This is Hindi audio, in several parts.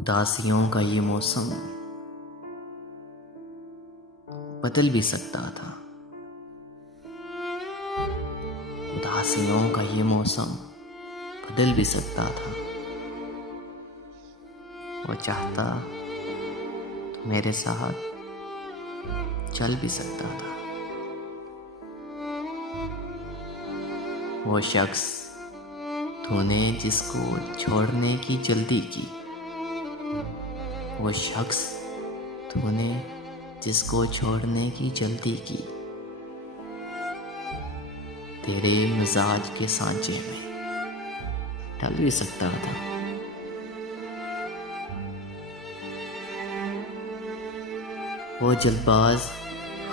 उदासियों का ये मौसम बदल भी सकता था। उदासियों का ये मौसम बदल भी सकता था। वो चाहता तो मेरे साथ चल भी सकता था। वो शख्स तूने जिसको छोड़ने की जल्दी की, वो शख्स तूने जिसको छोड़ने की जल्दी की, तेरे मिजाज के सांचे में ढल भी सकता था। वो जल्दबाज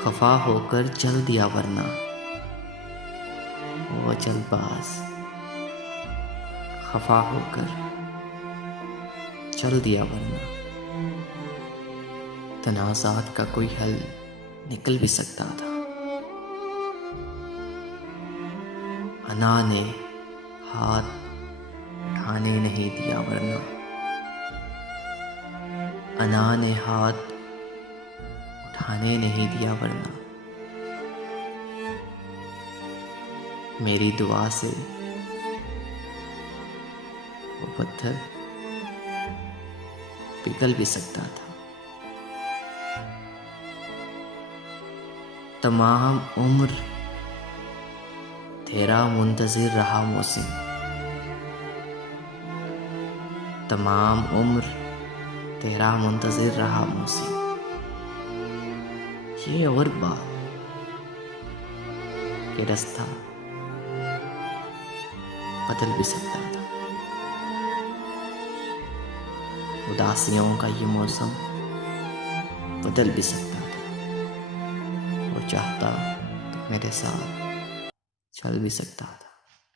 खफा होकर चल दिया, वरना वो जल्दबाज खफा होकर चल दिया, वरना तनाज़ात का कोई हल निकल भी सकता था। अना ने हाथ उठाने नहीं दिया, वरना अना ने हाथ उठाने नहीं दिया, वरना मेरी दुआ से वो पत्थर पिघल भी सकता था। तमाम उम्र तेरा मुंतज़िर रहा मौसम, तमाम उम्र तेरा मुंतज़िर रहा मौसम। ये और बात कि रास्ता बदल भी सकता था। उदासियों का ये मौसम बदल भी सकता था। वो चाहता तो मेरे साथ चल भी सकता था।